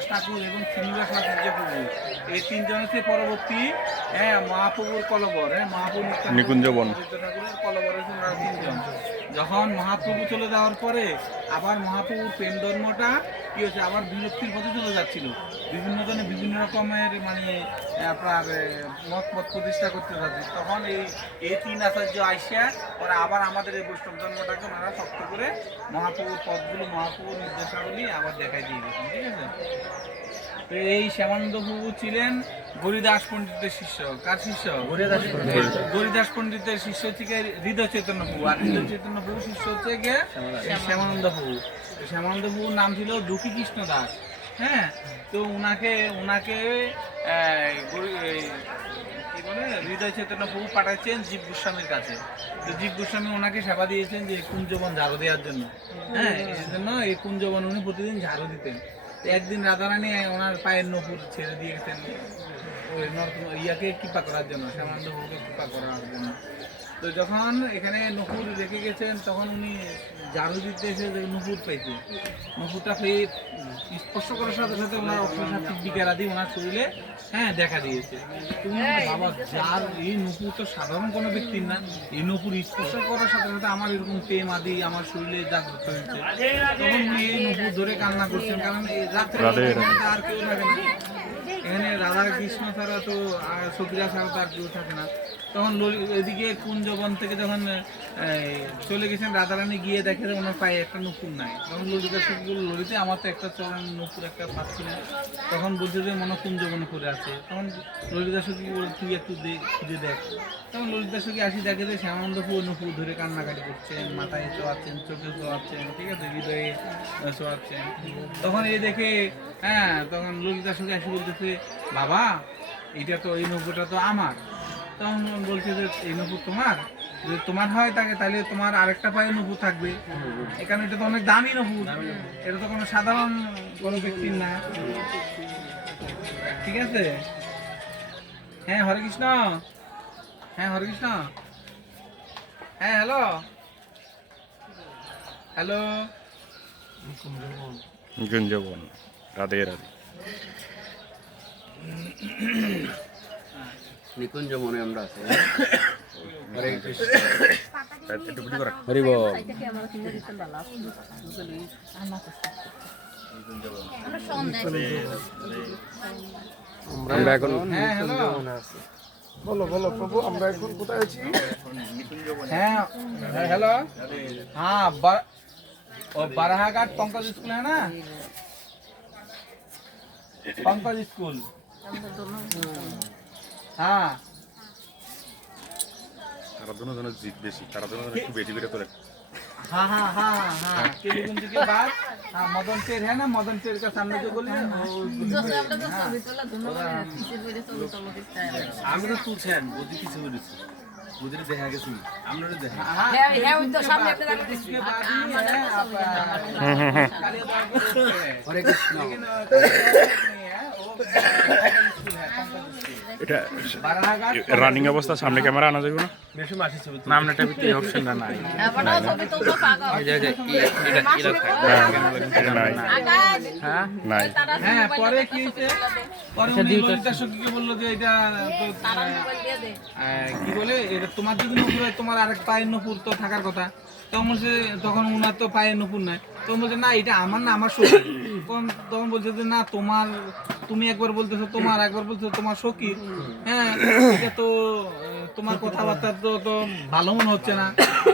রামদাস ঠাকুর এবং শ্রীনিবাস আচার্য প্রভু, এই তিনজন হচ্ছে পরবর্তী মহাপ্রভুর কলবর, মহাপ্রভু নিকুঞ্জবন ঠাকুরের কলবর হচ্ছে ওনারা তিনজন। যখন মহাপ্রভু চলে যাওয়ার পরে আবার মহাপ্রভুর প্রেম ধর্মটা কি হচ্ছে, আবার বিলুপ্তির পথে চলে যাচ্ছিল। বিভিন্ন জনে বিভিন্ন রকমের মানে আপনার মত প্রতিষ্ঠা করতে যাচ্ছে। তখন এই তিন আচার্য আইসা ওরা আবার আমাদের এই বৈষ্ণব ধর্মটাকে ওনারা শক্ত করে মহাপ্রভুর পদগুলো, মহাপ্রভুর নির্দেশাবলী আবার দেখাই দিয়ে গেছেন। ঠিক আছে। তো এই শ্যামানন্দ প্রভু ছিলেন গরিদাস পণ্ডিতের শিষ্য। কার শিষ্য? গরিদাস পণ্ডিতের শিষ্য থেকে হৃদয় চৈতন্য প্রভু, আর হৃদয় চৈতন্য প্রভু শিষ্য হচ্ছে গিয়ে শ্যামানন্দ প্রভু। শ্যামানন্দ প্রভুর নাম ছিল দুঃখী কৃষ্ণ দাস। হ্যাঁ, তো ওনাকে কি বলে হৃদয় চৈতন্য প্রভু পাঠাচ্ছেন জীব গোস্বামীর কাছে। তো জীব গোস্বামী ওনাকে সেবা দিয়েছেন যে কুঞ্জবন ঝাড়ু দেওয়ার জন্য। হ্যাঁ, এই জন্য এই কুঞ্জবন উনি প্রতিদিন ঝাড়ু দিতেন। একদিন রাধারানী ওনার পায়ের নপুর ছেড়ে দিয়ে গেছেন ওই ইয়াকে কৃপা করার জন্য, শ্যামানন্দ প্রভুকে কৃপা করার জন্য। তো যখন এখানে নপুর রেখে গেছেন তখন উনি ঝাড়ু দিতে এসে নপুর পেয়েছে। নপুরটা পেয়ে স্পর্শ করার সাথে সাথে ওনার অক্ষসাত্ত্বিক বিকারাদি ওনার শরীরে দেখা দিয়েছে। তুমি বাবা, যার এই নপুর তো সাধারণ কোনো ব্যক্তির না, এই নপুর স্পর্শ করার সাথে সাথে আমার এরকম প্রেম আদি আমার শরীরে জাগ্রত হয়েছে। তখন উনি এই নপুর ধরে কান্না করছেন, কারণ রাত্রে আর কেউ থাকে না এখানে, রাধা কৃষ্ণ ছাড়া তো সখীরা ছাড়া তো আর কেউ থাকে না। তখন এদিকে কুঞ্জবন থেকে যখন চলে গেছেন রাধারানী, গিয়ে দেখে যে ওনার পায়ে একটা নুপুর নাই। তখন ললিতা সখীগুলো, ললিতে আমার তো একটা চরণ নুপুর একটা পাচ্ছি না। তখন বলছে যে মনে কুঞ্জবন করে আছে। তখন ললিতা সখী বলে তুই একটু খুঁজে দেখ। তখন ললিতা সখী আসি দেখে যে শ্যামানন্দ প্রভু নুপুর ধরে কান্নাকাটি করছেন, মাথায় চোয়াচ্ছেন, চোখে চোয়াচ্ছেন, ঠিক আছে, হৃদয়ে চোয়াচ্ছেন। তখন এই দেখে তখন ললিতা সখী আসি বলতেছে, বাবা এটা তো এই নৌকোটা তো আমার। তখন বলছে যে এই নপুর তোমার, যদি তোমার হয় তাহলে তোমার আরেকটা পায়ে নপুর থাকবে। এখানে এটা তো অনেক দামি নপুর, এটা তো কোনো সাধারণ কোনো ব্যক্তির না। ঠিক আছে। হ্যাঁ, হরে কৃষ্ণ। হ্যাঁ, হরে কৃষ্ণ। হ্যাঁ, হ্যালো হ্যালো। নিকুঞ্জবন, রাধে রাধে। নিকুঞ্জ মনে আমরা আছি। হরে কৃষ্ণ। হরি বল। আমরা এখন হ্যাঁ, হ্যালো। বলো বলো প্রভু, আমরা এখন কোথায় আছি? হ্যাঁ, হ্যালো। हाँ, बाराहाघाट पंकज स्कूल है ना, पंकज स्कूल। हाँ, তারা দুজনের জিত বেশি, তারা দুজনের একটু বেশি করে করে। हाँ हाँ हाँ हाँ, केलीगंज के बाद मदन टेर है ना, मदन टेर का सामने जो गली है আমি তো তুলছেন বুদ্ধি কিছু বলেছি, বুদ্ধির দেখা গেছি আমরা দেখা। হরে কৃষ্ণ। এটা রানিং অবস্থা, সামনে ক্যামেরা আনা যাবে না? বেশি মাসি ছবি নামটা ভিতরে অপশনটা নাই। নাই। হ্যাঁ, পরে কি হয়েছে, পরে উনি ললিতা সখীকে বললো যে এটা কি বলে, এটা তোমার যদি নপুর হয় তোমার আরেক পায়ের নপুর তো থাকার কথা। তখন বলছে, তখন উনার তো পায়ের নপুর নাই। তখন বলছে না এটা আমার না, আমার সখী। তখন বলছে যে না তোমার, তুমি একবার বলতেছো তোমার, একবার বলছো তোমার সখী। হ্যাঁ, এটা তো তোমার কথাবার্তা তো ভালো মনে হচ্ছে না।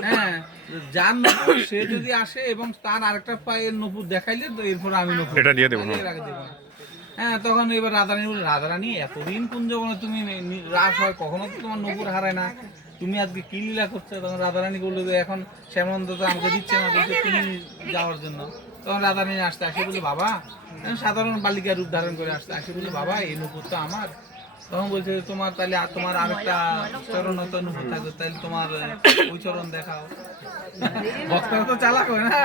হ্যাঁ, যার নপুর সে যদি আসে এবং তার আরেকটা পায়ের নপুর দেখাইলে তো এরপর আমি নপুর এটা দিয়ে দেবো না। হ্যাঁ, তখন এবার রাধারানী বলে, রাধারানী এতদিন কুঞ্জবনে তুমি রাস হয়, কখনো তো তোমার নপুর হারায় না, তুমি আজকে কি লীলা করছো? তখন রাধারানী বললো যে এখন শ্যামানন্দ তো আমাকে দিচ্ছে না, বলছে তুমি যাওয়ার জন্য। তখন রাধারানী আসতে আসে বলে, বাবা সাধারণ বালিকার রূপ ধারণ করে আসতে আসে বলে, বাবা এই নপুর তো আমার। তখন বলছে তোমার তাহলে তোমার আরেকটা চরণ তো নপুর থাকবে, তাহলে তোমার ওই চরণ দেখাও। ভক্তরা তো চালাক হয় না।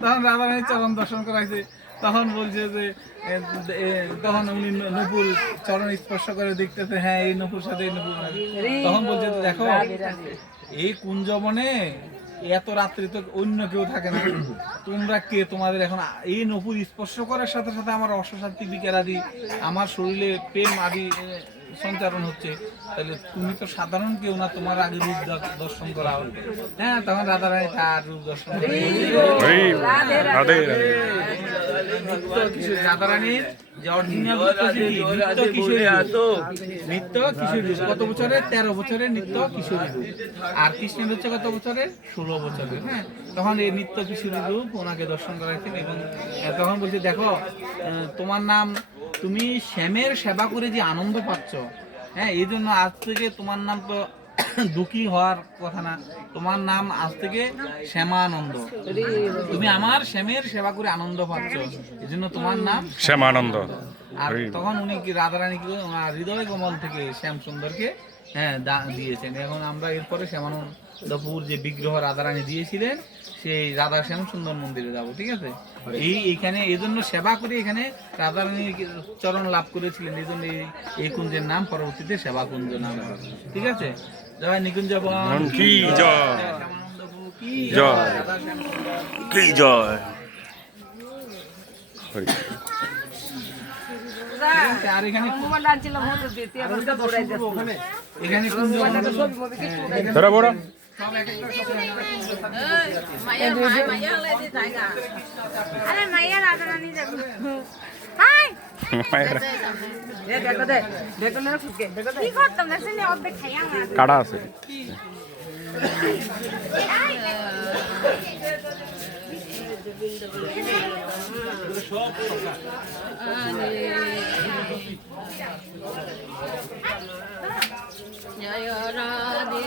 তখন রাধারানী চরণ দর্শন করাইছে। তখন বলছে যে তখন উনি নপুর চরণ স্পর্শ করে দেখতেছে, হ্যাঁ এই নপুর সাথে এই নপুর। তখন বলছে দেখো এই কুঞ্জবনে এত রাত্রে তো অন্য কেউ থাকে না, তোমরা কে? তোমাদের এখন এই নপুর স্পর্শ করার সাথে সাথে আমার অশ্বশান্তি বিকার আদি, আমার শরীরে প্রেম আদি সঞ্চারণ হচ্ছে, তাহলে তুমি তো সাধারণ কেউ না, তোমার আগে রূপ দর্শন করা হবে। হ্যাঁ, তখন রাধারানী তার রূপ দর্শন করে। ওই রাধে রাধে নিত্য কিশোরী রাধারানীর যে অরিজিনাল নিত্য কিশোরী নিত্য কিশোরী রূপ। কত বছরের? 13 বছরের নিত্য কিশোরী রূপ। আর কৃষ্ণের হচ্ছে কত বছরের? 16 বছরের। হ্যাঁ, তখন এই নিত্য কিশোরী রূপ ওনাকে দর্শন করাইছেন এবং তখন বলছে দেখো তোমার নাম, তুমি শ্যামের সেবা করে যে আনন্দ পাচ্ছ, হ্যাঁ, এই জন্য আজ থেকে তোমার নাম তো দুঃখী হওয়ার কথা না, তোমার নাম আজ থেকে শ্যামানন্দ। তুমি আমার শ্যামের সেবা করে আনন্দ পাচ্ছ, এই জন্য তোমার নাম শ্যামানন্দ। আর তখন উনি কি রাধারানী কি ওনার হৃদয় কমল থেকে শ্যাম সুন্দরকে হ্যাঁ দিয়েছেন। এখন আমরা এরপরে শ্যামানন্দপুর যে বিগ্রহ রাধারানী দিয়েছিলেন সেই রাধা শ্যাম সুন্দর মন্দিরে যাব, ঠিক আছে? এইখানে এই জন্য সেবা করে এখানে রাধারানী চরণ লাভ করেছিলেন, এই জন্য এই কুঞ্জের নাম পরবর্তীতে সেবা কুঞ্জ নাম, ঠিক আছে? জয় নিকুঞ্জ বন কি জয়, শ্যামানন্দপুর কি জয়, রাধা শ্যাম সুন্দর কি জয়। হরি। আর এখানে ওখানে এখানে কুঞ্জ ধরো বড় সব এক একটা আরে মাইয়া রাধারানী দেখো হাই কি করতাম দেখছেন অর্ধেক খাইয়া আমার কাটা আছে। জয় রাধে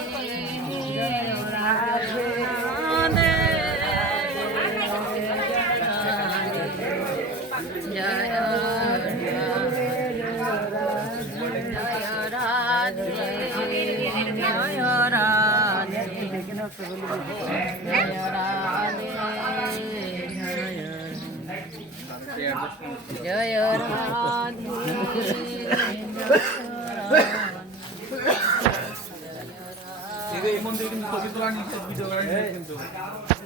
রাধে জয় জয় এই মন্দিরে কিন্তু ছবি তোলা নিষেধ, ভিডিও করা নিষেধ কিন্তু।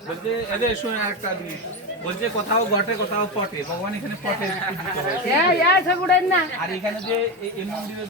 বলছে এদের শুনে একটা জিনিস বলছে, কোথাও ঘটে কোথাও পটে, ভগবান এখানে পটে পূজিত হয়। আর এখানে যে এই মন্দিরে